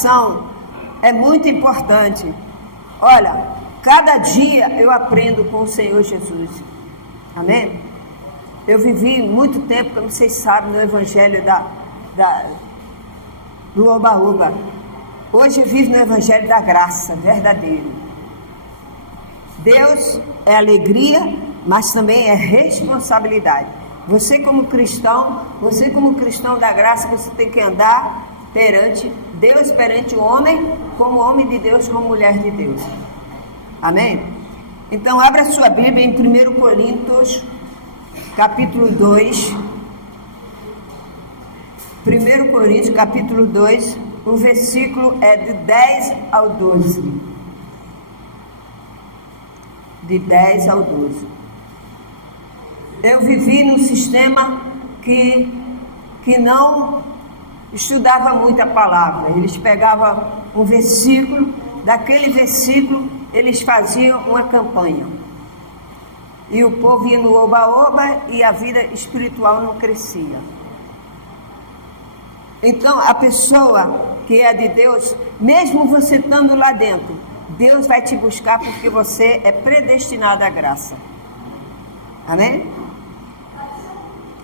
oração é muito importante. Olha, cada dia eu aprendo com o Senhor Jesus. Amém? Eu vivi muito tempo, como vocês sabem, no Evangelho do Oba-Oba. Hoje eu vivo no Evangelho da Graça, verdadeiro. Deus é alegria, mas também é responsabilidade. Você como cristão da graça, você tem que andar perante Deus, perante o homem, como homem de Deus, como mulher de Deus. Amém? Então, abra sua Bíblia em 1 Coríntios, capítulo 2. 1 Coríntios, capítulo 2, o versículo é de 10 ao 12. De 10 ao 12. Eu vivi num sistema que não estudava muito a palavra. Eles pegavam um versículo, daquele versículo eles faziam uma campanha. E o povo ia no oba-oba e a vida espiritual não crescia. Então, a pessoa que é de Deus, mesmo você estando lá dentro, Deus vai te buscar porque você é predestinado à graça. Amém?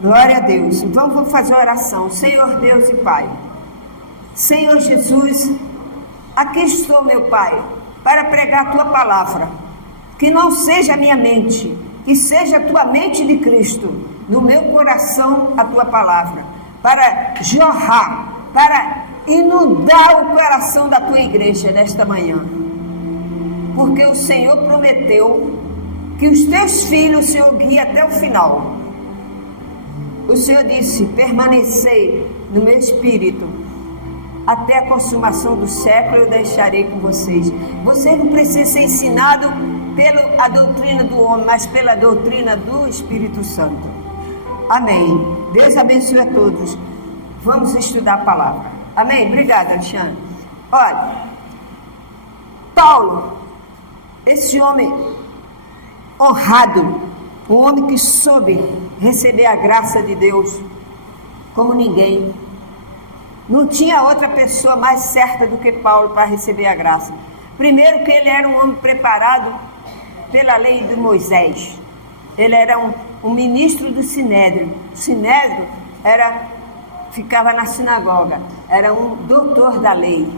Glória a Deus. Então, vou fazer uma oração. Senhor Deus e Pai, Senhor Jesus, aqui estou, meu Pai, para pregar a Tua palavra. Que não seja a minha mente, que seja a Tua mente de Cristo, no meu coração a Tua palavra, para jorrar, para inundar o coração da Tua igreja nesta manhã. Porque o Senhor prometeu que os Teus filhos o Senhor guia até o final. O Senhor disse, permanecei no meu espírito, até a consumação do século eu deixarei com vocês. Vocês não precisam ser ensinados pela doutrina do homem, mas pela doutrina do Espírito Santo. Amém. Deus abençoe a todos. Vamos estudar a palavra. Amém? Obrigada, Alexandre. Olha, Paulo, esse homem honrado, um homem que soube receber a graça de Deus como ninguém. Não tinha outra pessoa mais certa do que Paulo para receber a graça. Primeiro que ele era um homem preparado pela lei de Moisés. Ele era um ministro do Sinédrio. O Sinédrio ficava na sinagoga. Era um doutor da lei,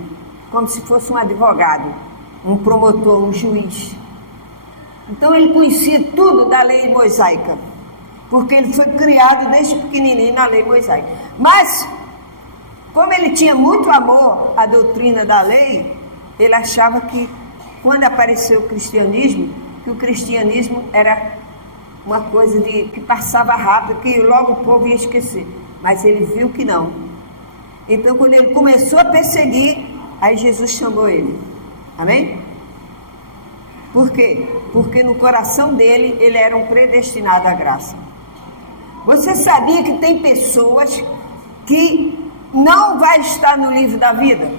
como se fosse um advogado, um promotor, um juiz. Então ele conhecia tudo da lei mosaica, porque ele foi criado desde pequenininho na lei mosaica. Mas, como ele tinha muito amor à doutrina da lei, ele achava que, quando apareceu o cristianismo, que o cristianismo era uma coisa que passava rápido, que logo o povo ia esquecer. Mas ele viu que não. Então, quando ele começou a perseguir, aí Jesus chamou ele. Amém? Por quê? Porque no coração dele, ele era um predestinado à graça. Você sabia que tem pessoas que não vai estar no livro da vida?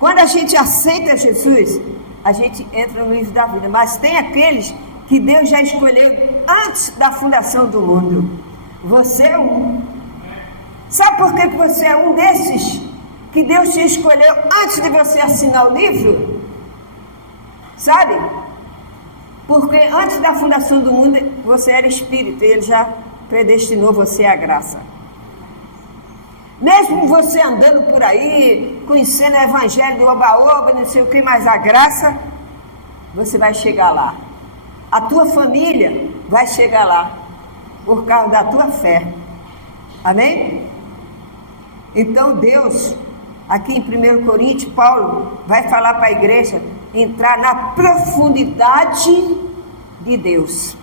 Quando a gente aceita Jesus, a gente entra no livro da vida. Mas tem aqueles que Deus já escolheu antes da fundação do mundo. Você é um. Sabe por que você é um desses que Deus te escolheu antes de você assinar o livro? Sabe? Porque antes da fundação do mundo, você era espírito e Ele já predestinou você à graça. Mesmo você andando por aí, conhecendo o evangelho do oba-oba, não sei o que, mas a graça, você vai chegar lá. A tua família vai chegar lá, por causa da tua fé. Amém? Então Deus, aqui em 1 Coríntios, Paulo vai falar para a igreja entrar na profundidade de Deus,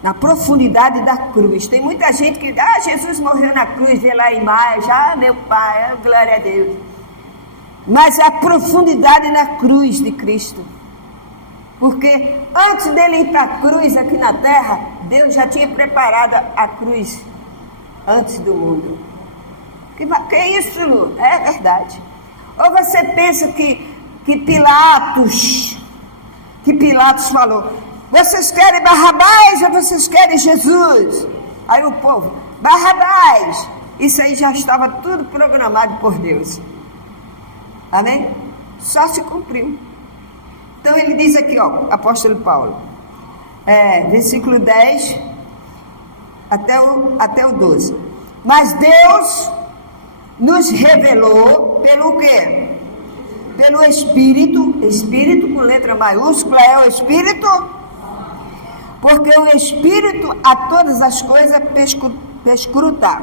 na profundidade da cruz. Tem muita gente que Jesus morreu na cruz, vê lá a imagem, meu Pai, glória a Deus. Mas a profundidade na cruz de Cristo, porque antes dele ir para a cruz aqui na terra, Deus já tinha preparado a cruz antes do mundo. Que isso, Lu? É verdade. Ou você pensa que Pilatos falou, vocês querem Barrabás ou vocês querem Jesus? Aí o povo, Barrabás. Isso aí já estava tudo programado por Deus. Amém? Só se cumpriu. Então ele diz aqui, ó, apóstolo Paulo, versículo 10 até o 12. Mas Deus nos revelou pelo quê? Pelo Espírito, Espírito com letra maiúscula é o Espírito, porque o Espírito a todas as coisas perscruta,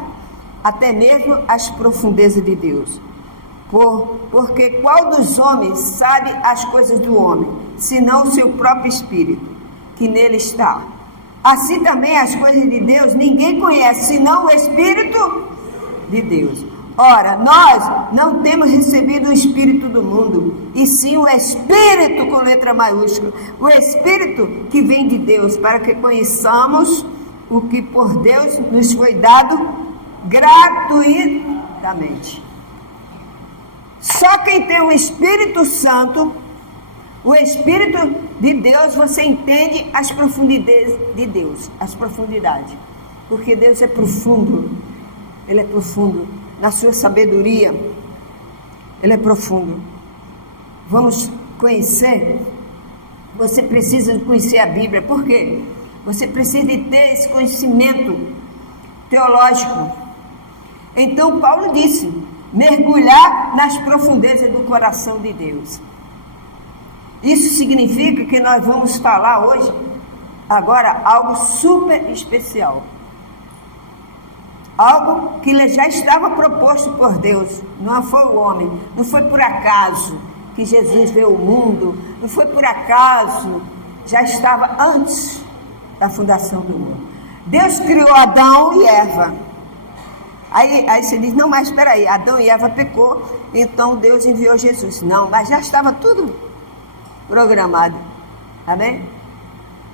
até mesmo as profundezas de Deus. Porque qual dos homens sabe as coisas do homem, senão o seu próprio Espírito, que nele está? Assim também as coisas de Deus ninguém conhece, senão o Espírito de Deus. Ora, nós não temos recebido o Espírito do mundo, e sim o Espírito com letra maiúscula, o Espírito que vem de Deus, para que conheçamos o que por Deus nos foi dado gratuitamente. Só quem tem o Espírito Santo, o Espírito de Deus, você entende as profundidades de Deus, as profundidades. Porque Deus é profundo, Ele é profundo. Na sua sabedoria, Ele é profundo. Vamos conhecer, você precisa conhecer a Bíblia. Por quê? Você precisa de ter esse conhecimento teológico. Então Paulo disse, mergulhar nas profundezas do coração de Deus. Isso significa que nós vamos falar hoje, agora, algo super especial. Algo que já estava proposto por Deus, não foi o homem, não foi por acaso que Jesus veio ao mundo, não foi por acaso, já estava antes da fundação do mundo. Deus criou Adão e Eva. Aí você diz, não, mas espera aí, Adão e Eva pecou, então Deus enviou Jesus. Não, mas já estava tudo programado. Amém?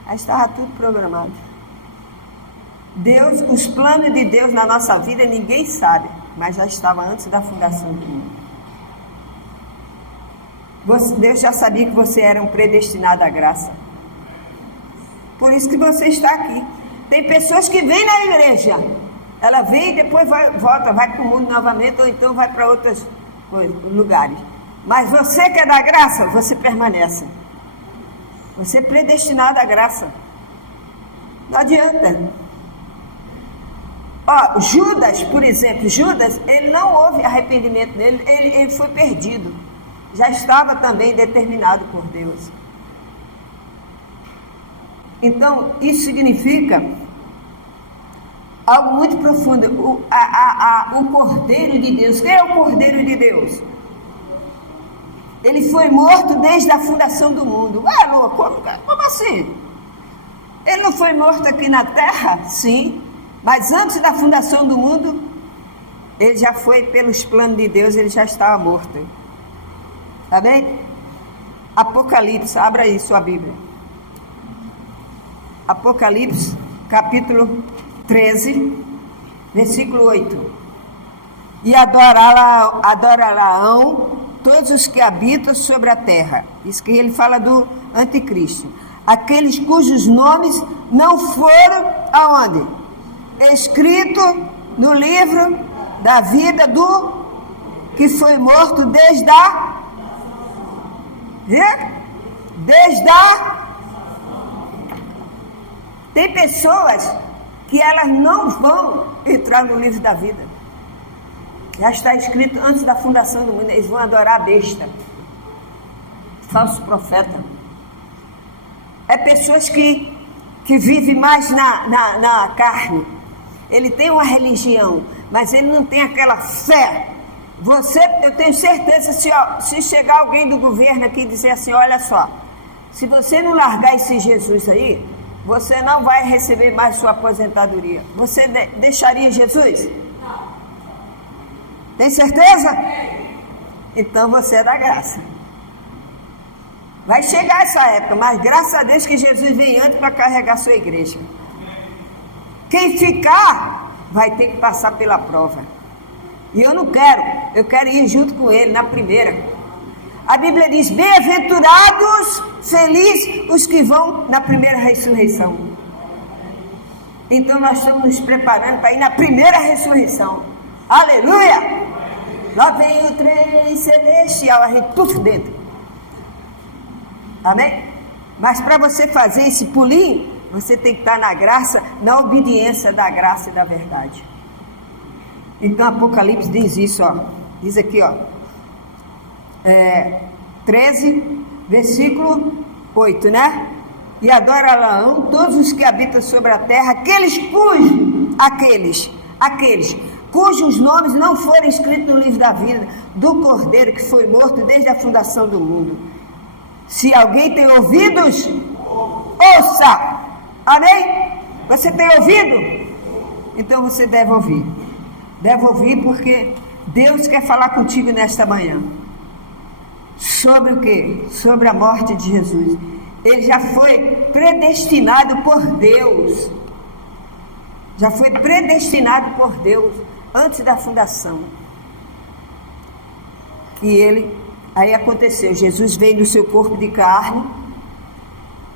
Já estava tudo programado. Deus, os planos de Deus na nossa vida, ninguém sabe, mas já estava antes da fundação do mundo. Deus já sabia que você era um predestinado à graça. Por isso que você está aqui. Tem pessoas que vêm na igreja, ela vem e depois volta, vai para o mundo novamente, ou então vai para outros lugares. Mas você que é da graça, você permanece. Você é predestinado à graça. Não adianta. Ó, Judas, por exemplo, Judas, ele não houve arrependimento nele, ele foi perdido. Já estava também determinado por Deus. Então, isso significa algo muito profundo. O Cordeiro de Deus. Quem é o Cordeiro de Deus? Ele foi morto desde a fundação do mundo. Ué, Lô, como assim? Ele não foi morto aqui na terra? Sim. Mas antes da fundação do mundo, ele já foi pelos planos de Deus, ele já estava morto. Tá bem? Apocalipse, abra aí sua Bíblia. Apocalipse, capítulo 13, versículo 8. E adorarão todos os que habitam sobre a terra. Isso que ele fala do anticristo. Aqueles cujos nomes não foram aonde? Escrito no livro da vida do que foi morto desde a Tem pessoas que elas não vão entrar no livro da vida. Já está escrito antes da fundação do mundo. Eles vão adorar a besta, falso profeta. É pessoas que vivem mais na carne. Ele tem uma religião, mas ele não tem aquela fé. Eu tenho certeza, se chegar alguém do governo aqui e dizer assim, olha só, se você não largar esse Jesus aí, você não vai receber mais sua aposentadoria. Você deixaria Jesus? Tem certeza? Então você é da graça. Vai chegar essa época, mas graças a Deus que Jesus vem antes para carregar sua igreja. Quem ficar vai ter que passar pela prova. E eu quero ir junto com ele na primeira. A Bíblia diz, bem-aventurados, felizes os que vão na primeira ressurreição. Então nós estamos nos preparando para ir na primeira ressurreição. Aleluia! Lá vem o trem celestial, a gente tudo dentro. Amém? Mas para você fazer esse pulinho, você tem que estar na graça, na obediência da graça e da verdade. Então Apocalipse diz isso, ó. Diz aqui, ó. 13, versículo 8, né? E adorarão todos os que habitam sobre a terra, aqueles cujos nomes não foram escritos no livro da vida do Cordeiro que foi morto desde a fundação do mundo. Se alguém tem ouvidos, ouça. Amém? Você tem ouvido? Então você deve ouvir. Deve ouvir porque Deus quer falar contigo nesta manhã. Sobre o quê? Sobre a morte de Jesus. Ele já foi predestinado por Deus. Já foi predestinado por Deus antes da fundação. E aí aconteceu, Jesus veio no seu corpo de carne,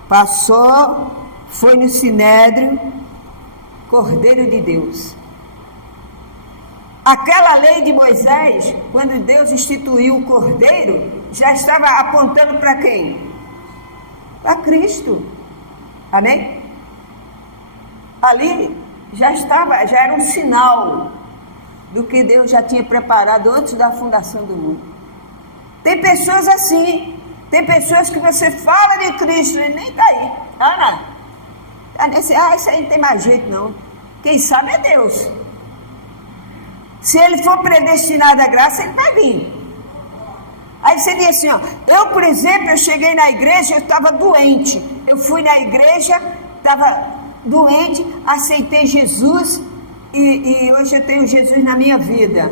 passou, foi no Sinédrio, Cordeiro de Deus. Aquela lei de Moisés, quando Deus instituiu o Cordeiro, já estava apontando para quem? Para Cristo. Amém? Ali já era um sinal do que Deus já tinha preparado antes da fundação do mundo. Tem pessoas assim, tem pessoas que você fala de Cristo, ele nem está aí. Isso aí não tem mais jeito não. Quem sabe é Deus. Se ele for predestinado à graça, ele vai vir. Aí você diz assim, ó, eu, por exemplo, eu cheguei na igreja, eu estava doente. Eu fui na igreja, estava doente, aceitei Jesus e hoje eu tenho Jesus na minha vida.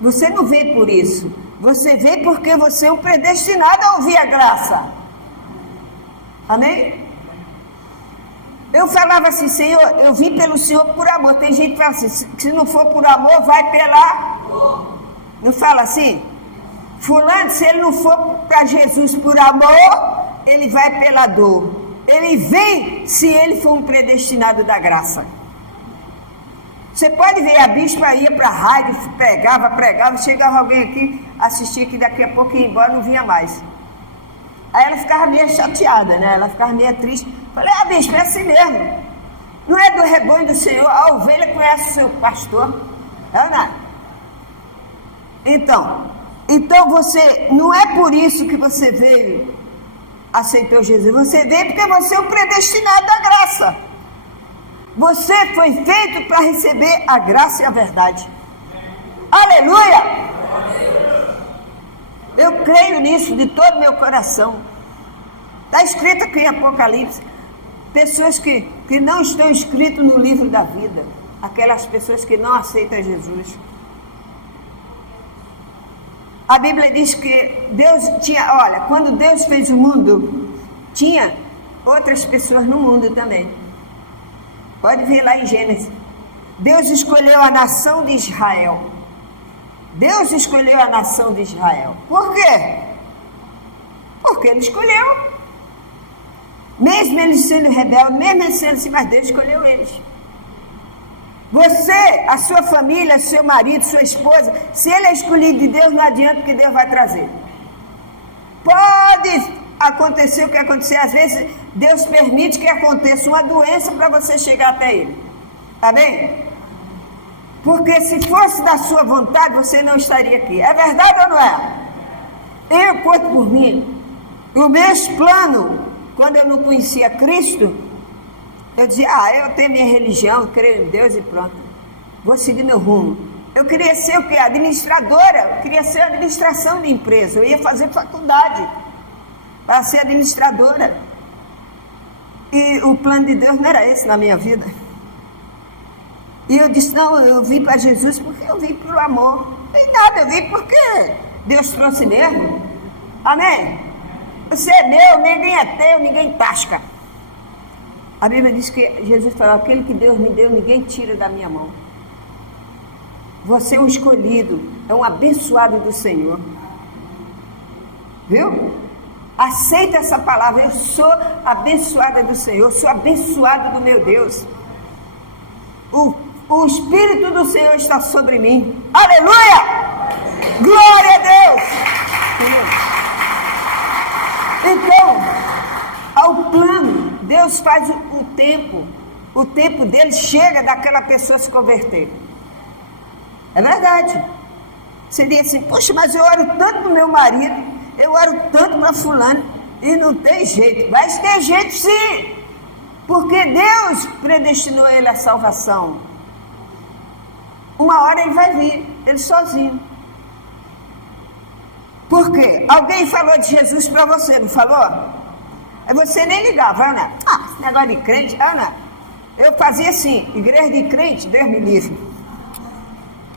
Você não veio por isso. Você veio porque você é um predestinado a ouvir a graça. Amém? Eu falava assim, Senhor, eu vim pelo Senhor por amor. Tem gente que fala assim, se não for por amor, vai pela... Não fala assim? Fulano, se ele não for para Jesus por amor, ele vai pela dor. Ele vem se ele for um predestinado da graça. Você pode ver, a bispa ia para a rádio, pregava, chegava alguém aqui, assistia que daqui a pouco ia embora, não vinha mais. Aí ela ficava meio chateada, né? Ela ficava meio triste. Falei, bispa, é assim mesmo. Não é do rebanho do Senhor, a ovelha conhece o seu pastor. É nada. Então você, não é por isso que você veio, aceitou Jesus. Você veio porque você é o predestinado da graça. Você foi feito para receber a graça e a verdade. Aleluia! Eu creio nisso de todo meu coração. Está escrito aqui em Apocalipse. Pessoas que não estão escritas no livro da vida. Aquelas pessoas que não aceitam Jesus. A Bíblia diz que Deus quando Deus fez o mundo, tinha outras pessoas no mundo também. Pode ver lá em Gênesis. Deus escolheu a nação de Israel. Deus escolheu a nação de Israel. Por quê? Porque Ele escolheu. Mesmo eles sendo rebeldes, mesmo eles sendo assim, mas Deus escolheu eles. Você, a sua família, seu marido, sua esposa, se ele é escolhido de Deus, não adianta que Deus vai trazer. Pode acontecer o que acontecer. Às vezes, Deus permite que aconteça uma doença para você chegar até Ele. Amém? Porque se fosse da sua vontade, você não estaria aqui. É verdade ou não é? Eu conto por mim. O meu plano, quando eu não conhecia Cristo, eu dizia, eu tenho minha religião, eu creio em Deus e pronto. Vou seguir meu rumo. Eu queria ser o quê? Administradora. Eu queria ser administração de empresa. Eu ia fazer faculdade para ser administradora. E o plano de Deus não era esse na minha vida. E eu disse, não, eu vim para Jesus porque eu vim pelo amor. Não tem nada, eu vim porque Deus trouxe mesmo. Amém? Você é meu, ninguém é teu, ninguém tasca. A Bíblia diz que Jesus falou, aquele que Deus me deu, ninguém tira da minha mão. Você é um escolhido, é um abençoado do Senhor. Viu? Aceita essa palavra, eu sou abençoada do Senhor, sou abençoado do meu Deus. O Espírito do Senhor está sobre mim. Aleluia! Glória a Deus! Então, ao plano, Deus faz o tempo dele chega daquela pessoa se converter. É verdade. Seria assim, poxa, mas eu oro tanto pro meu marido, eu oro tanto para fulano, e não tem jeito. Mas tem jeito sim, porque Deus predestinou ele à salvação. Uma hora ele vai vir, ele sozinho. Por quê? Alguém falou de Jesus para você, não falou? Aí você nem ligava, Ana. Esse negócio de crente, Ana. Eu fazia assim, igreja de crente, Deus me livre.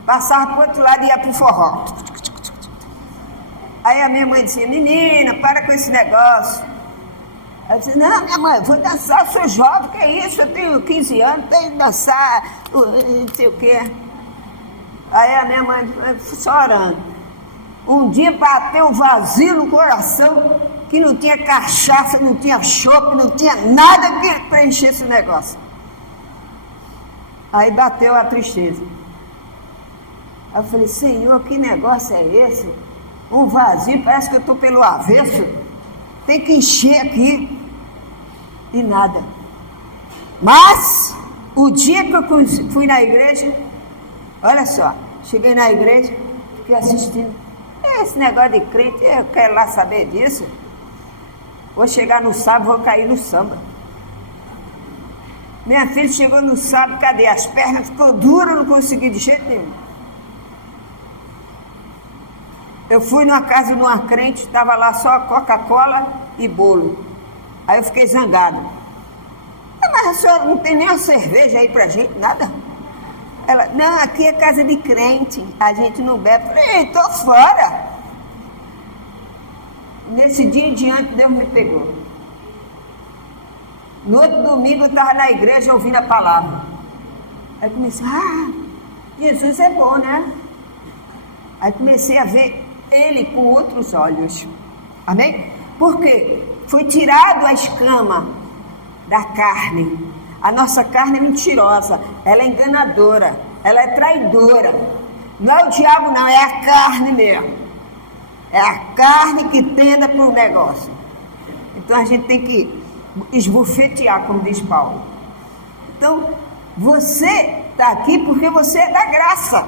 Passava para o outro lado e ia para o forró. Aí a minha mãe dizia, menina, para com esse negócio. Aí eu disse, não, minha mãe, vou dançar, eu sou jovem, que é isso? Eu tenho 15 anos, tenho que dançar, não sei o quê. Aí a minha mãe, só orando. Um dia bateu um vazio no coração, que não tinha cachaça, não tinha chope, não tinha nada que preenchesse o negócio. Aí bateu a tristeza. Aí eu falei, Senhor, que negócio é esse? Um vazio, parece que eu estou pelo avesso. Tem que encher aqui. E nada. Mas, o dia que eu fui na igreja, olha só, cheguei na igreja, fiquei assistindo. Esse negócio de crente, eu quero lá saber disso. Vou chegar no sábado, vou cair no samba. Minha filha chegou no sábado, cadê? As pernas ficou duras, não consegui de jeito nenhum. Eu fui numa casa de uma crente, estava lá só Coca-Cola e bolo. Aí eu fiquei zangado. Mas a senhora não tem nem uma cerveja aí pra gente, nada? Ela, não, aqui é casa de crente, a gente não bebe. Eu falei, tô fora. Nesse dia em diante, Deus me pegou. No outro domingo, eu estava na igreja ouvindo a palavra. Aí comecei, Jesus é bom, né? Aí comecei a ver ele com outros olhos. Amém? Por quê? Foi tirado a escama da carne. A nossa carne é mentirosa, ela é enganadora, ela é traidora. Não é o diabo não, é a carne mesmo. É a carne que tenda para o negócio. Então a gente tem que esbofetear, como diz Paulo. Então, você está aqui porque você é da graça.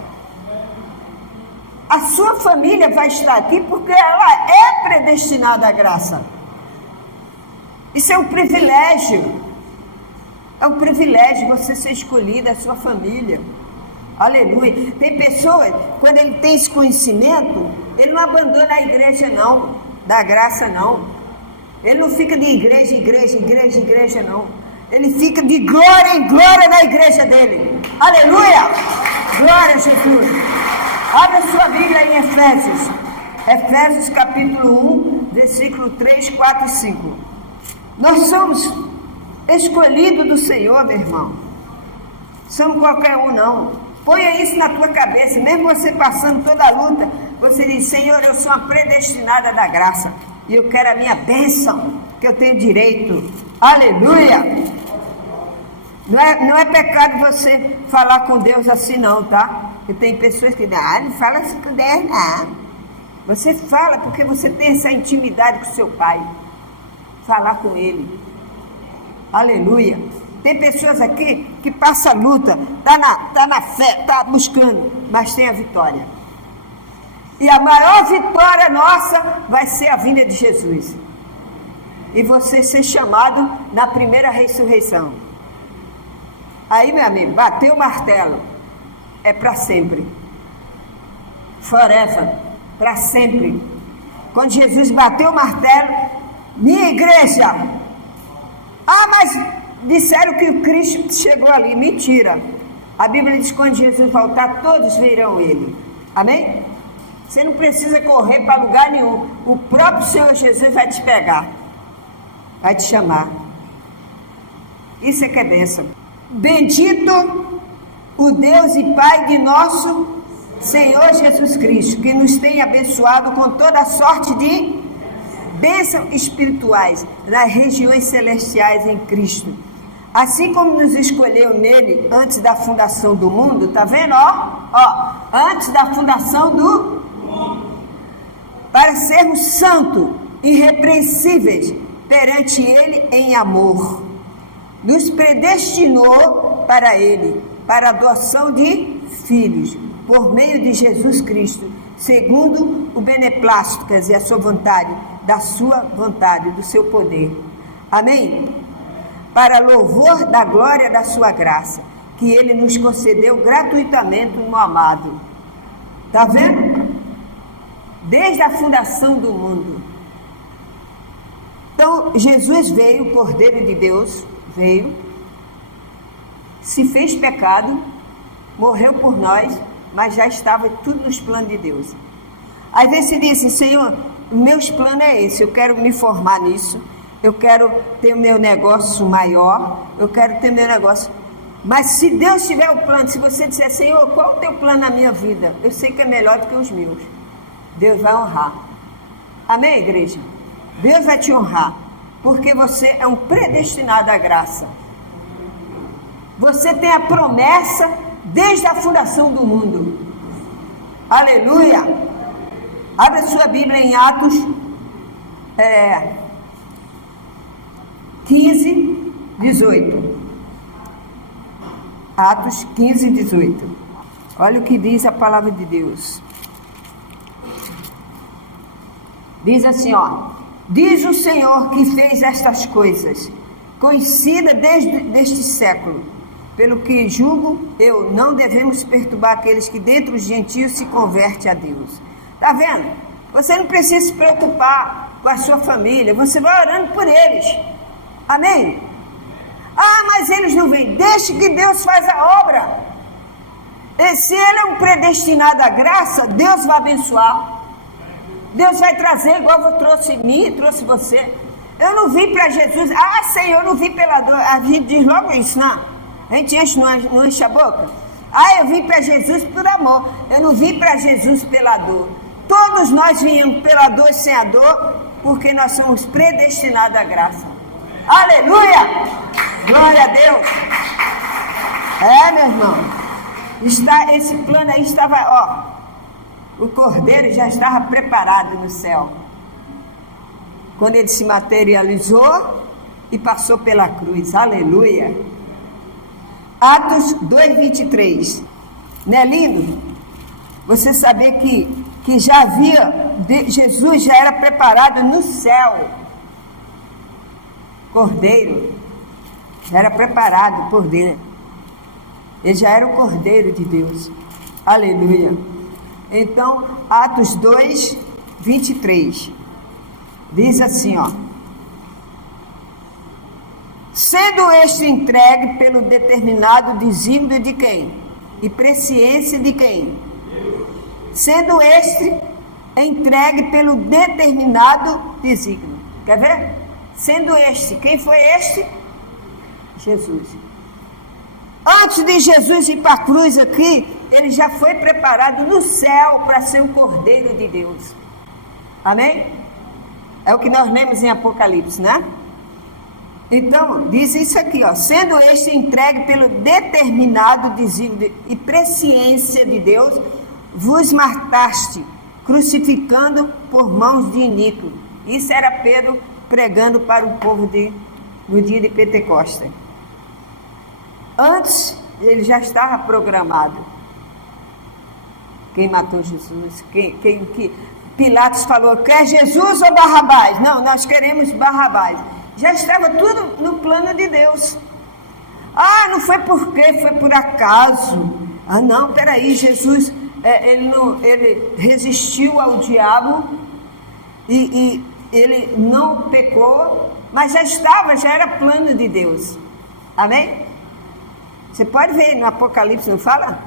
A sua família vai estar aqui porque ela é predestinada à graça. Isso é um privilégio. É um privilégio você ser escolhido, a sua família. Aleluia. Tem pessoas, quando ele tem esse conhecimento, ele não abandona a igreja não, da graça não. Ele não fica de igreja em igreja não. Ele fica de glória em glória na igreja dele. Aleluia. Glória a Jesus. Abra sua Bíblia em Efésios. Efésios capítulo 1, versículo 3, 4 e 5. Nós somos escolhidos do Senhor, meu irmão. Somos qualquer um, não. Ponha isso na tua cabeça. Mesmo você passando toda a luta, você diz, Senhor, eu sou uma predestinada da graça. E eu quero a minha bênção, que eu tenho direito. Aleluia! Não é pecado você falar com Deus assim não, tá? Porque tem pessoas que dizem, não fala assim com Deus, não. Você fala porque você tem essa intimidade com seu pai. Falar com ele. Aleluia. Tem pessoas aqui que passam a luta, tá na fé, tá buscando, mas tem a vitória. E a maior vitória nossa vai ser a vinda de Jesus. E você ser chamado na primeira ressurreição. Aí, meu amigo, bateu o martelo. É para sempre. Forever. Para sempre. Quando Jesus bateu o martelo, minha igreja. Mas disseram que o Cristo chegou ali. Mentira. A Bíblia diz que quando Jesus voltar, todos verão ele. Amém? Você não precisa correr para lugar nenhum. O próprio Senhor Jesus vai te pegar. Vai te chamar. Isso é que é bênção. Bendito o Deus e Pai de nosso Senhor Jesus Cristo, que nos tem abençoado com toda sorte de bênçãos espirituais nas regiões celestiais em Cristo. Assim como nos escolheu nele antes da fundação do mundo, tá vendo? antes da fundação do mundo, para sermos santos, irrepreensíveis perante Ele em amor. Nos predestinou para Ele, para a adoção de filhos, por meio de Jesus Cristo, segundo o beneplácito, quer dizer, a sua vontade, da sua vontade, do seu poder. Amém? Para louvor da glória da sua graça, que Ele nos concedeu gratuitamente no amado. Está vendo? Desde a fundação do mundo. Então, Jesus veio, o Cordeiro de Deus, veio, se fez pecado, morreu por nós, mas já estava tudo nos planos de Deus. Às vezes você diz assim, Senhor, meus planos é esse, eu quero me formar nisso, eu quero ter o meu negócio maior, eu quero ter meu negócio. Mas se Deus tiver o plano, se você disser, Senhor, qual é o teu plano na minha vida? Eu sei que é melhor do que os meus. Deus vai honrar. Amém, igreja? Deus vai te honrar, porque você é um predestinado à graça. Você tem a promessa desde a fundação do mundo. Aleluia! Abra sua Bíblia em Atos 15, 18. Atos 15, 18. Olha o que diz a palavra de Deus. Diz assim, ó. Diz o Senhor que fez estas coisas, conhecida desde século. Pelo que julgo, eu não devemos perturbar aqueles que dentre os gentios se convertem a Deus. Está vendo? Você não precisa se preocupar com a sua família, você vai orando por eles. Amém? Ah, mas eles não vêm. Deixe que Deus faz a obra. E se Ele é um predestinado à graça, Deus vai abençoar. Deus vai trazer, igual trouxe mim, trouxe você. Eu não vim para Jesus. Ah, Senhor, eu não vim pela dor. A gente diz logo isso, não? A gente não enche a boca. Ah, eu vim para Jesus por amor. Eu não vim para Jesus pela dor. Todos nós viemos pela dor sem a dor, porque nós somos predestinados à graça. Aleluia! Glória a Deus! É, meu irmão. Esse plano aí estava, ó. O Cordeiro já estava preparado no céu. Quando ele se materializou e passou pela cruz. Aleluia! Atos 2:23. Não é lindo? Você saber que já havia, Jesus já era preparado no céu. Cordeiro já era preparado por Deus. Ele já era o Cordeiro de Deus. Aleluia! Então, Atos 2:23. Diz assim, ó. Sendo este entregue pelo determinado desígnio de quem? E presciência de quem? Sendo este entregue pelo determinado desígnio. Quer ver? Sendo este. Quem foi este? Jesus. Antes de Jesus ir para a cruz aqui, ele já foi preparado no céu para ser o Cordeiro de Deus. Amém? É o que nós lemos em Apocalipse, né? Então, diz isso aqui, ó. Sendo este entregue pelo determinado desígnio e presciência de Deus, vos mataste, crucificando por mãos de iníquo. Isso era Pedro pregando para o povo no dia de Pentecostes. Antes, ele já estava programado. Quem matou Jesus? Que Pilatos falou, quer Jesus ou Barrabás? Não, nós queremos Barrabás. Já estava tudo no plano de Deus. Ah, não foi por quê? Foi por acaso. Ah, não, peraí, Jesus, ele resistiu ao diabo e ele não pecou, mas já era plano de Deus. Amém? Você pode ver no Apocalipse, não fala?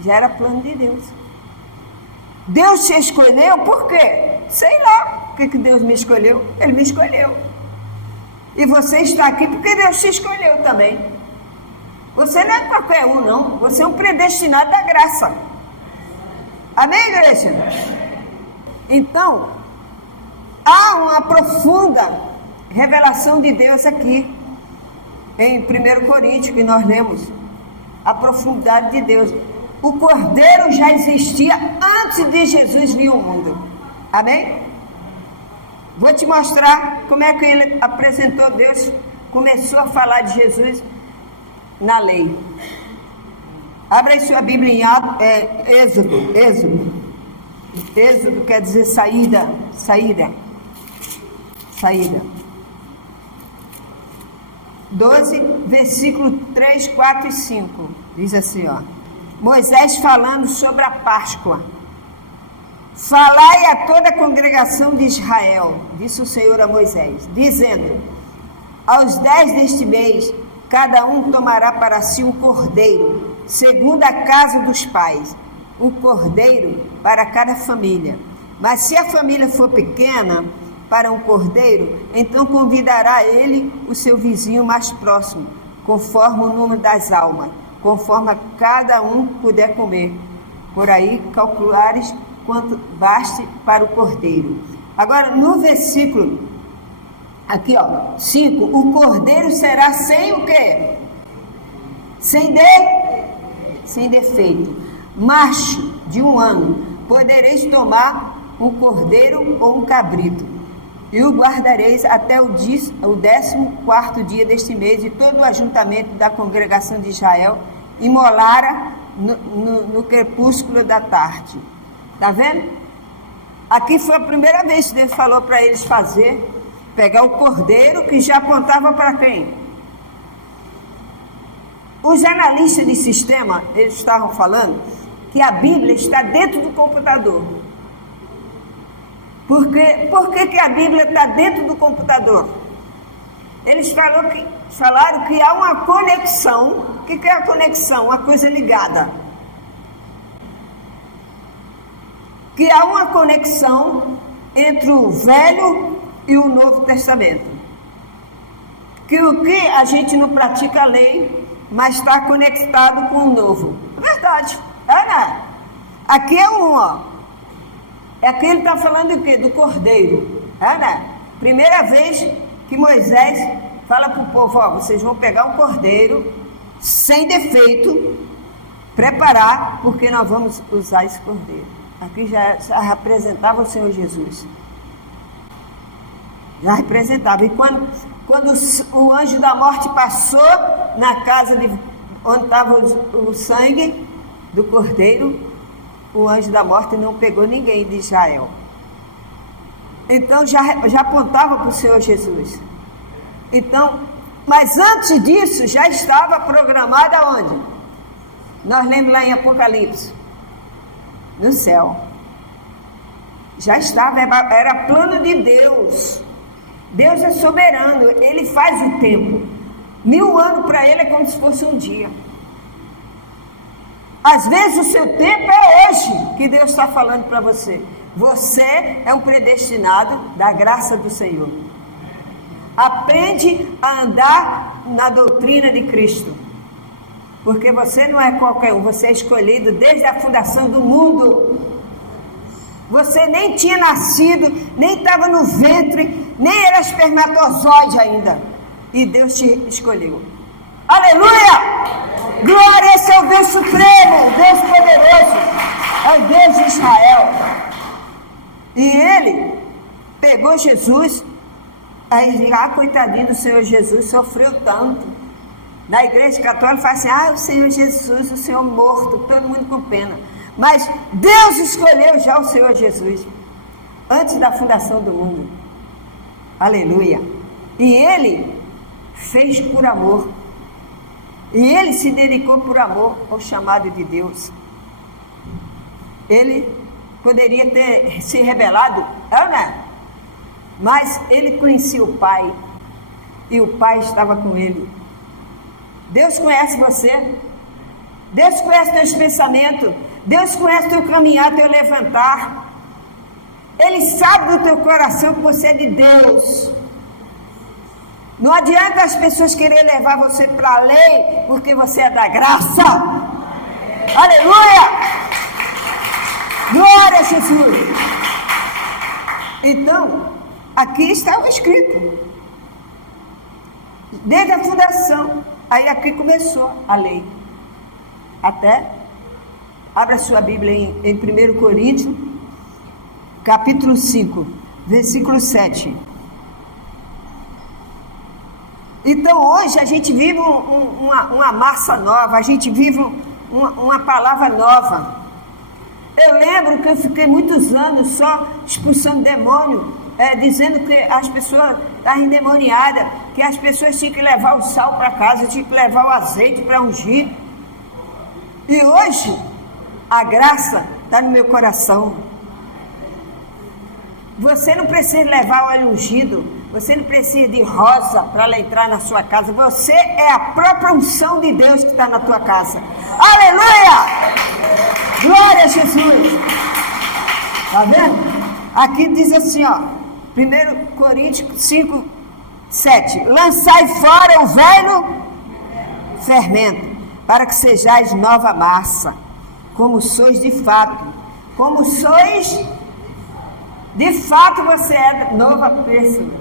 Já era plano de Deus. Deus te escolheu por quê? Sei lá por que Deus me escolheu. Ele me escolheu. E você está aqui porque Deus te escolheu também. Você não é qualquer um, não. Você é um predestinado da graça. Amém, igreja? Então, há uma profunda revelação de Deus aqui. Em 1 Coríntios, que nós lemos. A profundidade de Deus. O Cordeiro já existia antes de Jesus vir ao mundo. Amém? Vou te mostrar como é que ele apresentou Deus, começou a falar de Jesus na lei. Abra aí sua Bíblia em Êxodo. Êxodo quer dizer saída. 12, versículo 3, 4 e 5. Diz assim, ó. Moisés falando sobre a Páscoa. Falai a toda a congregação de Israel, disse o Senhor a Moisés, dizendo: aos 10 deste mês, cada um tomará para si um cordeiro, segundo a casa dos pais, um cordeiro para cada família. Mas se a família for pequena para um cordeiro, então convidará ele o seu vizinho mais próximo, conforme o número das almas, conforme cada um puder comer. Por aí calculares quanto baste para o cordeiro. Agora, no versículo, aqui ó, 5, o cordeiro será sem o quê? Sem defeito. Macho de 1 ano, podereis tomar um cordeiro ou um cabrito, e o guardareis até o 14º dia deste mês, e todo o ajuntamento da congregação de Israel imolara no crepúsculo da tarde. Está vendo? Aqui foi a primeira vez que Deus falou para eles pegar o cordeiro, que já apontava para quem? Os analistas de sistema, eles estavam falando que a Bíblia está dentro do computador. Por que a Bíblia está dentro do computador? Eles falaram que há uma conexão. O que é a conexão? Uma coisa ligada. Que há uma conexão entre o Velho e o Novo Testamento. Que o que a gente não pratica a lei, mas está conectado com o Novo. É verdade, né? Aqui é ó. Aqui ele está falando do quê? Do cordeiro. Né? Primeira vez que Moisés fala para o povo, ó, vocês vão pegar um cordeiro sem defeito, preparar, porque nós vamos usar esse cordeiro. Aqui já representava o Senhor Jesus. Já representava. E quando o anjo da morte passou na casa onde estava o sangue do cordeiro, o anjo da morte não pegou ninguém de Israel. Então já apontava para o Senhor Jesus. Então, mas antes disso já estava programada onde? Nós lemos lá em Apocalipse. No céu. Já estava, era plano de Deus. Deus é soberano, Ele faz o tempo. 1000 anos para Ele é como se fosse um dia. Às vezes o seu tempo é hoje, que Deus está falando para você. Você é um predestinado da graça do Senhor. Aprende a andar na doutrina de Cristo. Porque você não é qualquer um, você é escolhido desde a fundação do mundo. Você nem tinha nascido, nem estava no ventre, nem era espermatozoide ainda. E Deus te escolheu. Aleluia! Glória, esse é o Deus supremo, o Deus poderoso. É o Deus de Israel. E Ele pegou Jesus, aí coitadinho do Senhor Jesus, sofreu tanto. Na igreja católica fala assim, o Senhor Jesus, o Senhor morto, todo mundo com pena. Mas Deus escolheu já o Senhor Jesus, antes da fundação do mundo. Aleluia. E Ele fez por amor. E Ele se dedicou por amor ao chamado de Deus. Ele poderia ter se rebelado, né? Mas Ele conhecia o Pai. E o Pai estava com Ele. Deus conhece você. Deus conhece teus pensamentos. Deus conhece teu caminhar, teu levantar. Ele sabe do teu coração que você é de Deus. Não adianta as pessoas quererem levar você para a lei, porque você é da graça. Aleluia! Glória a Jesus! Então, aqui está o escrito. Desde a fundação. Aí aqui começou a lei. Até Abra sua Bíblia em 1 Coríntios, capítulo 5, versículo 7. Então hoje a gente vive uma massa nova, a gente vive uma palavra nova. Eu lembro que eu fiquei muitos anos só expulsando demônio, dizendo que as pessoas estavam endemoniadas, que as pessoas tinham que levar o sal para casa, tinham que levar o azeite para ungir. E hoje a graça está no meu coração. Você não precisa levar o óleo ungido, você não precisa de rosa para ela entrar na sua casa. Você é a própria unção de Deus que está na tua casa. Aleluia! Glória a Jesus! Está vendo? Aqui diz assim, ó, 1 Coríntios 5, 7. Lançai fora o velho fermento, para que sejais nova massa, como sois de fato. Como sois de fato, você é nova pessoa.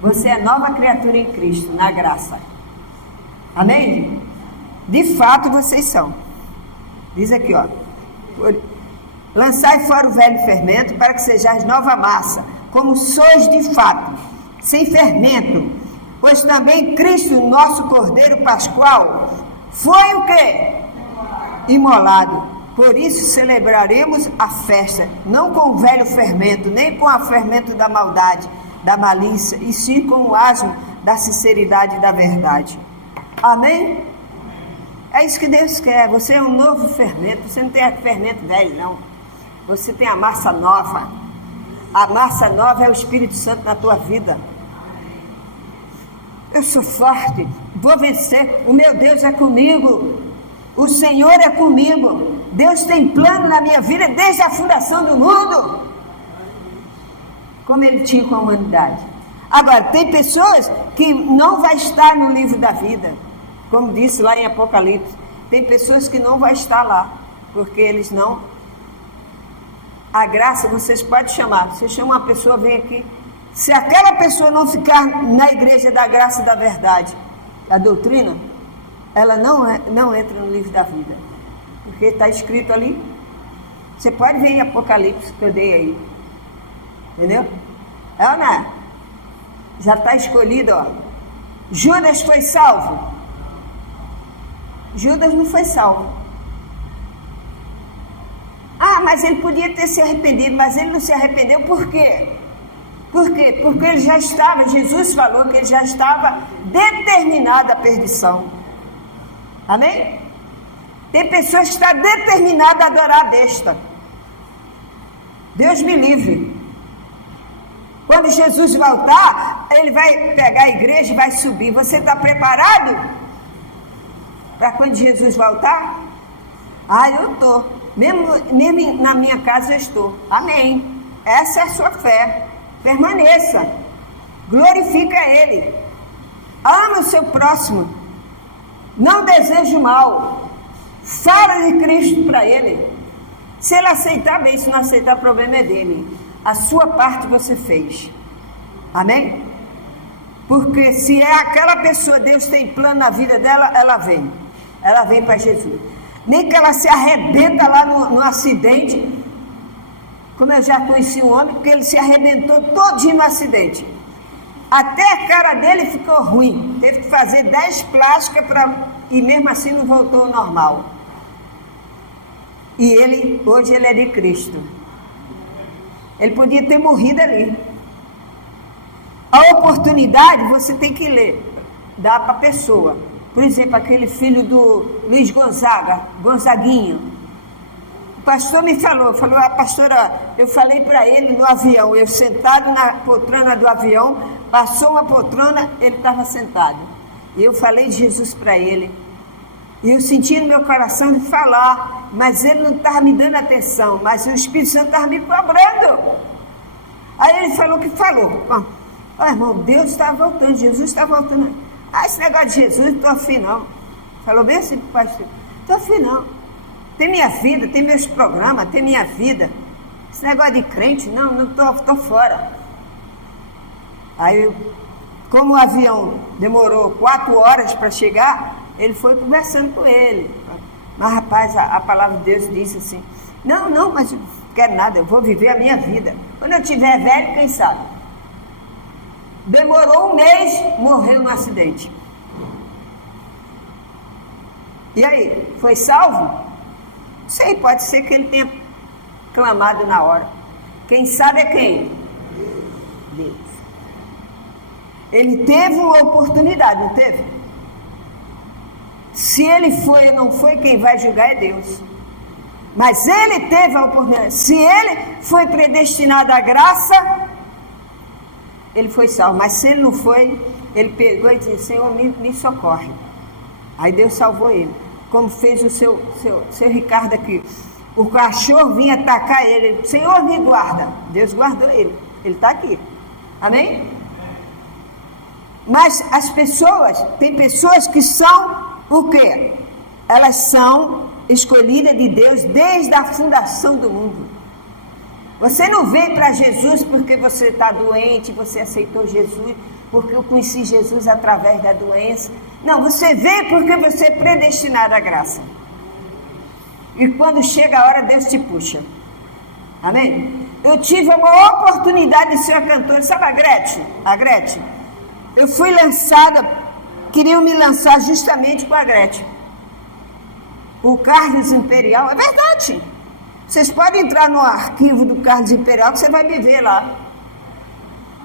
Você é nova criatura em Cristo, na graça. Amém? De fato, vocês são. Diz aqui, ó. Lançai fora o velho fermento, para que sejais nova massa, como sois de fato, sem fermento. Pois também Cristo, nosso Cordeiro Pascual, foi o quê? Imolado. Por isso celebraremos a festa, não com o velho fermento, nem com o fermento da maldade, da malícia, e sim com o asmo da sinceridade e da verdade. Amém? É isso que Deus quer. Você é um novo fermento. Você não tem fermento velho, não. Você tem a massa nova. A massa nova é o Espírito Santo na tua vida. Eu sou forte, vou vencer. O meu Deus é comigo. O Senhor é comigo. Deus tem plano na minha vida desde a fundação do mundo, como Ele tinha com a humanidade. Agora, tem pessoas que não vai estar no livro da vida, como disse lá em Apocalipse. Tem pessoas que não vai estar lá, porque eles não... A graça, vocês podem chamar. Você chama uma pessoa, vem aqui. Se aquela pessoa não ficar na igreja da graça e da verdade, a doutrina, ela não entra no livro da vida. Porque está escrito ali. Você pode ver em Apocalipse que eu dei aí. Entendeu? É ou não é? Já está escolhido, ó. Judas foi salvo? Judas não foi salvo. Ah, mas ele podia ter se arrependido, mas ele não se arrependeu. Por quê? Por quê? Porque ele já estava, Jesus falou que ele já estava determinado à perdição. Amém? Tem pessoas que estão determinadas a adorar a besta. Deus me livre. Quando Jesus voltar, Ele vai pegar a igreja e vai subir. Você está preparado para quando Jesus voltar? Ah, eu estou. Mesmo na minha casa eu estou. Amém. Essa é a sua fé. Permaneça. Glorifica Ele. Ama o seu próximo. Não deseje o mal. Fala de Cristo para ele. Se ele aceitar, bem. Se não aceitar, o problema é dele. A sua parte você fez. Amém? Porque se é aquela pessoa, Deus tem plano na vida dela, ela vem. Ela vem para Jesus. Nem que ela se arrebenta lá no acidente. Como eu já conheci um homem, porque ele se arrebentou todinho no acidente. Até a cara dele ficou ruim. Teve que fazer 10 plásticas e mesmo assim não voltou ao normal. E hoje ele é de Cristo. Ele podia ter morrido ali. A oportunidade você tem que ler. Dá para a pessoa. Por exemplo, aquele filho do Luiz Gonzaguinho. O pastor me falou, a pastora, eu falei para ele no avião, eu sentado na poltrona do avião, passou uma poltrona, ele estava sentado. E eu falei de Jesus para ele. E eu senti no meu coração de falar, mas ele não estava me dando atenção, mas o Espírito Santo estava me cobrando. Aí ele falou que falou. Ah, irmão, Deus está voltando, Jesus está voltando. Ah, esse negócio de Jesus, não estou afim não. Falou bem assim, pastor, estou afim não. Tem minha vida, tem meus programas, tem minha vida. Esse negócio de crente, não estou fora. Aí, como o avião demorou 4 horas para chegar, ele foi conversando com ele. Mas rapaz, a palavra de Deus diz assim, não, mas eu não quero nada, eu vou viver a minha vida. Quando eu tiver velho, quem sabe? Demorou um mês, morreu num acidente. E aí, foi salvo? Sei, pode ser que ele tenha clamado na hora. Quem sabe é quem? Deus. Ele teve uma oportunidade, não teve? Se ele foi ou não foi, quem vai julgar é Deus. Mas ele teve a oportunidade. Se ele foi predestinado à graça, ele foi salvo. Mas se ele não foi, ele pegou e disse, Senhor, me socorre. Aí Deus salvou ele. Como fez o seu Ricardo aqui. O cachorro vinha atacar ele. Senhor, me guarda. Deus guardou ele. Ele está aqui. Amém? Mas as pessoas, tem pessoas que são o quê? Elas são escolhidas de Deus desde a fundação do mundo. Você não vem para Jesus porque você está doente, você aceitou Jesus, porque eu conheci Jesus através da doença. Não, você vem porque você é predestinado à graça. E quando chega a hora, Deus te puxa. Amém? Eu tive uma oportunidade de ser uma cantora. Sabe a Gretchen? Eu fui lançada, queriam me lançar justamente com a Gretchen. O Carlos Imperial, é verdade. Vocês podem entrar no arquivo do Carlos Imperial que você vai me ver lá.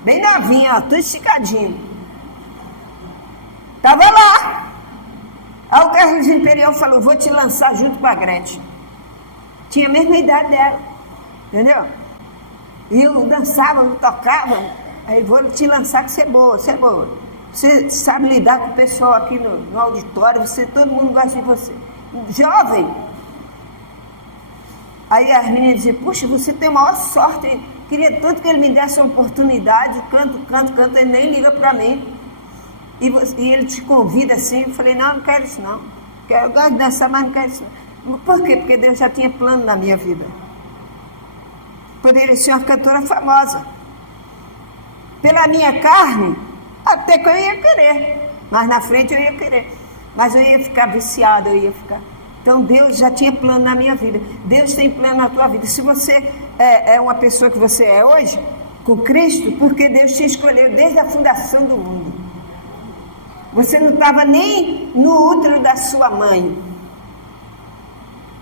Bem novinha, ó, tudo esticadinho. Estava lá. Aí o Carlos Imperial falou, vou te lançar junto com a Gretchen. Tinha a mesma idade dela. Entendeu? E eu dançava, eu tocava. Aí vou te lançar que você é boa, você é boa. Você sabe lidar com o pessoal aqui no auditório, todo mundo gosta de você. Jovem. Aí as meninas diziam, puxa, você tem a maior sorte. Queria tanto que ele me desse uma oportunidade. Canto, ele nem liga para mim. E ele te convida assim. Eu falei, não quero isso não. Eu gosto de dançar, mas não quero isso não. Por quê? Porque Deus já tinha plano na minha vida. Poderia ser uma cantora famosa. Pela minha carne, até que eu ia querer. Mas na frente eu ia querer. Mas eu ia ficar viciada, eu ia ficar... Então Deus já tinha plano na minha vida. Deus tem plano na tua vida. Se você é uma pessoa que você é hoje, com Cristo, porque Deus te escolheu desde a fundação do mundo. Você não estava nem no útero da sua mãe.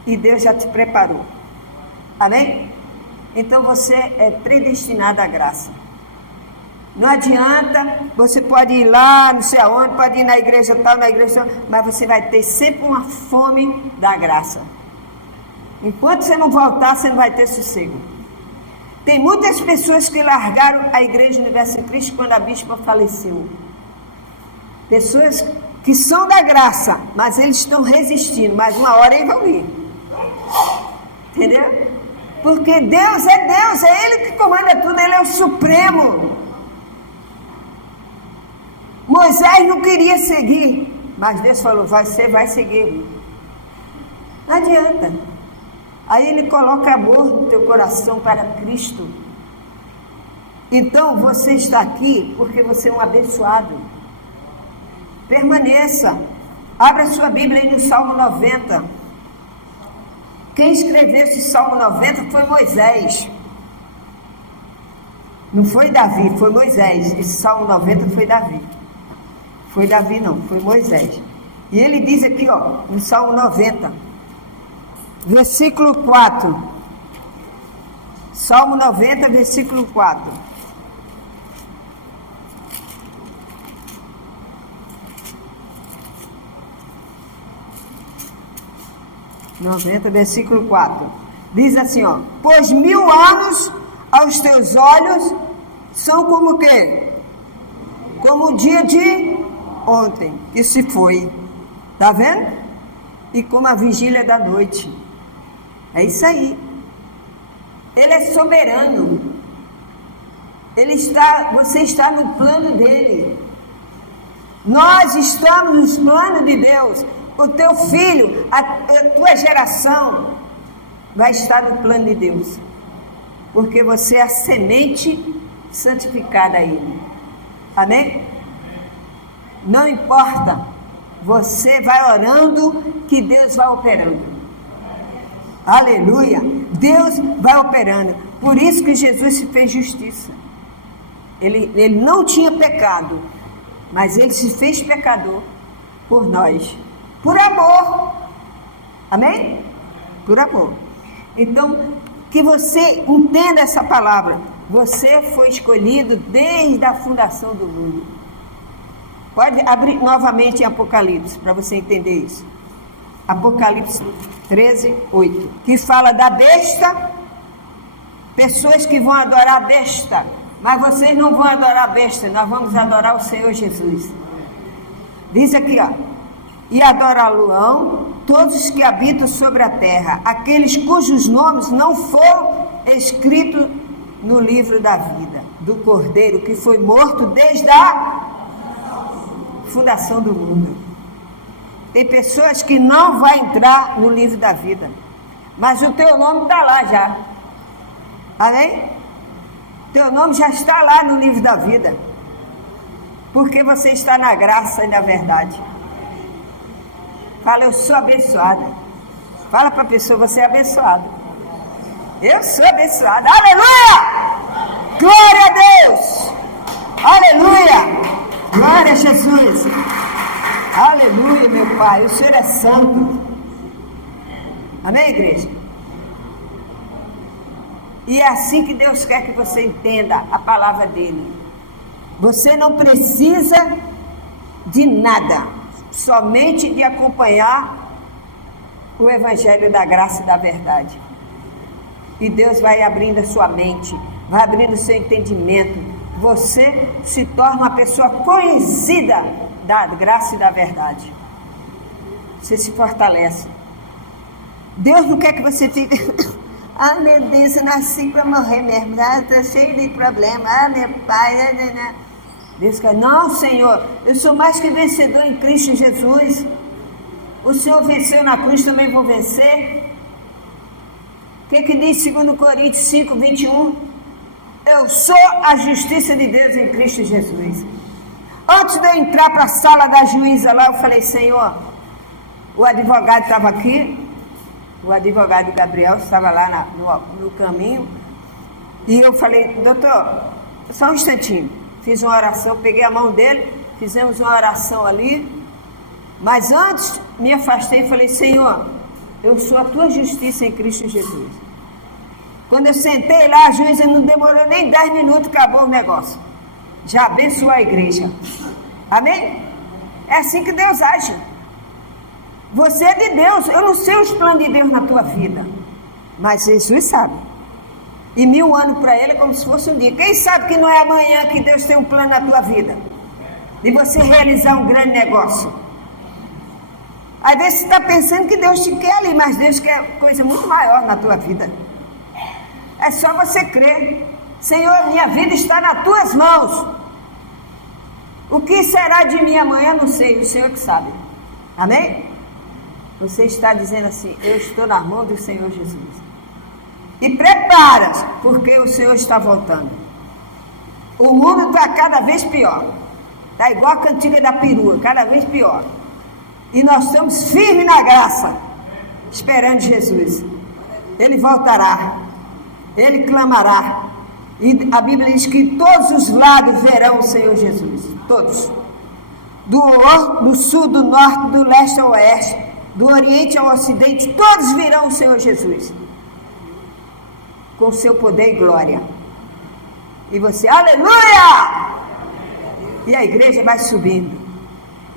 E Deus já te preparou. Amém? Então você é predestinado à graça. Não adianta, você pode ir lá, não sei aonde, pode ir na igreja tal, mas você vai ter sempre uma fome da graça. Enquanto você não voltar, você não vai ter sossego. Tem muitas pessoas que largaram a Igreja Universal em Cristo quando a bispa faleceu. Pessoas que são da graça, mas eles estão resistindo, mas uma hora eles vão vir. Entendeu? Porque Deus, é Ele que comanda tudo, Ele é o Supremo. Moisés não queria seguir, mas Deus falou, você vai seguir. Não adianta. Aí ele coloca amor no teu coração para Cristo. Então você está aqui porque você é um abençoado. Permaneça. Abra sua Bíblia aí no Salmo 90. Quem escreveu esse Salmo 90 foi Moisés. Não foi Davi, foi Moisés. Esse Salmo 90 foi Davi. Foi Davi não, foi Moisés. E ele diz aqui, ó, no Salmo 90, versículo 4. Salmo 90, versículo 4. Versículo 4. Diz assim, ó, pois 1000 anos aos teus olhos são como o quê? Como o dia de ontem, que se foi. Tá vendo? E como a vigília da noite. É isso aí. Ele é soberano. Você está no plano dele. Nós estamos no plano de Deus. O teu filho, a tua geração vai estar no plano de Deus. Porque você é a semente santificada a Ele. Amém? Não importa Você vai orando que Deus vai operando. Aleluia! Deus vai operando. Por isso que Jesus se fez justiça. Ele não tinha pecado, mas ele se fez pecador por nós. Por amor. Amém? Por amor. Então, que você entenda essa palavra. Você foi escolhido desde a fundação do mundo. Pode abrir novamente em Apocalipse, para você entender isso. Apocalipse 13, 8. Que fala da besta. Pessoas que vão adorar a besta. Mas vocês não vão adorar a besta. Nós vamos adorar o Senhor Jesus. Diz aqui, ó. E adorá-lo-ão todos os que habitam sobre a terra. Aqueles cujos nomes não foram escritos no livro da vida. Do Cordeiro que foi morto desde a fundação do mundo. Tem pessoas que não vão entrar no livro da vida, mas o teu nome está lá já. Amém? Teu nome já está lá no livro da vida, porque você está na graça e na verdade. Fala, eu sou abençoada. Fala para a pessoa, você é abençoada. Eu sou abençoada. Aleluia! Glória a Deus! Aleluia! Glória a Jesus! Aleluia, meu Pai, o Senhor é santo. Amém, igreja? E é assim que Deus quer que você entenda a palavra dele. Você não precisa de nada, somente de acompanhar o Evangelho da graça e da verdade. E Deus vai abrindo a sua mente, vai abrindo o seu entendimento. Você se torna uma pessoa conhecida da graça e da verdade. Você se fortalece. Deus não quer que você fique ah, meu Deus, eu nasci para morrer mesmo. Ah, estou cheio de problema. Ah, meu pai. Deus quer, não, Senhor, eu sou mais que vencedor em Cristo Jesus. O Senhor venceu na cruz, também vou vencer. O que diz 2 Coríntios 5, 21? Eu sou a justiça de Deus em Cristo Jesus. Antes de eu entrar para a sala da juíza lá, eu falei, Senhor, o advogado estava aqui, o advogado Gabriel estava lá no caminho, e eu falei, doutor, só um instantinho, fiz uma oração, peguei a mão dele, fizemos uma oração ali, mas antes me afastei e falei, Senhor, eu sou a tua justiça em Cristo Jesus. Quando eu sentei lá, a juíza não demorou nem 10 minutos, acabou o negócio. Já abençoou a igreja. Amém? É assim que Deus age. Você é de Deus. Eu não sei os planos de Deus na tua vida, mas Jesus sabe. E 1000 anos para ele é como se fosse um dia. Quem sabe que não é amanhã que Deus tem um plano na tua vida? De você realizar um grande negócio. Às vezes você está pensando que Deus te quer ali, mas Deus quer coisa muito maior na tua vida. É só você crer. Senhor, minha vida está nas tuas mãos. O que será de mim amanhã, não sei, o Senhor que sabe. Amém? Você está dizendo assim, eu estou nas mãos do Senhor Jesus. E prepara-se, porque o Senhor está voltando. O mundo está cada vez pior. Está igual a cantiga da perua, cada vez pior. E nós estamos firmes na graça, esperando Jesus. Ele voltará. Ele clamará. E a Bíblia diz que todos os lados verão o Senhor Jesus. Todos. Do sul, do norte, do leste ao oeste, do oriente ao ocidente, todos virão o Senhor Jesus. Com seu poder e glória. E você, aleluia! E a igreja vai subindo.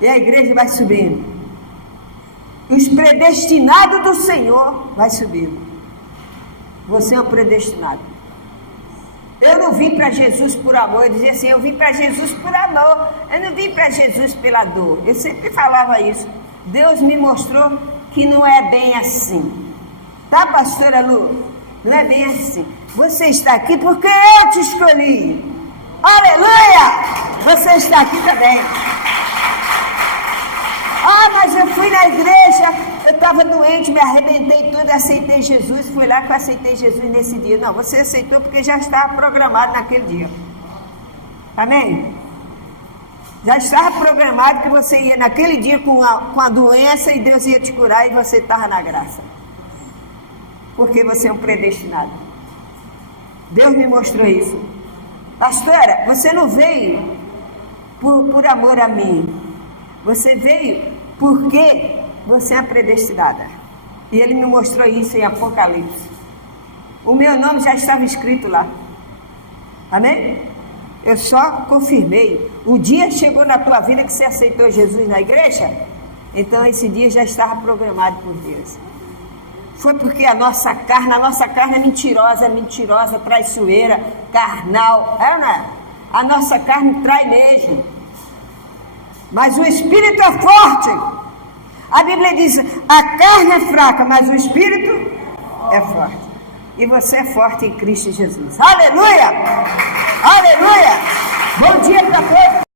E a igreja vai subindo. Os predestinados do Senhor vai subindo. Você é um predestinado. Eu não vim para Jesus por amor. Eu dizia assim, eu vim para Jesus por amor. Eu não vim para Jesus pela dor. Eu sempre falava isso. Deus me mostrou que não é bem assim. Tá, pastora Lu? Não é bem assim. Você está aqui porque eu te escolhi. Aleluia! Você está aqui também. Ah, mas eu fui na igreja, eu estava doente, me arrebentei tudo, aceitei Jesus, fui lá que eu aceitei Jesus nesse dia. Não, você aceitou porque já estava programado naquele dia. Amém? Já estava programado que você ia naquele dia com a doença e Deus ia te curar e você estava na graça. Porque você é um predestinado. Deus me mostrou isso. Pastora, você não veio por amor a mim. Você veio porque você é predestinada. E Ele me mostrou isso em Apocalipse. O meu nome já estava escrito lá. Amém? Eu só confirmei. O dia chegou na tua vida que você aceitou Jesus na igreja, então esse dia já estava programado por Deus. Foi porque a nossa carne é mentirosa, traiçoeira, carnal, é ou não é? A nossa carne trai mesmo. Mas o Espírito é forte. A Bíblia diz, a carne é fraca, mas o Espírito é forte. E você é forte em Cristo Jesus. Aleluia! Aleluia! Bom dia para todos!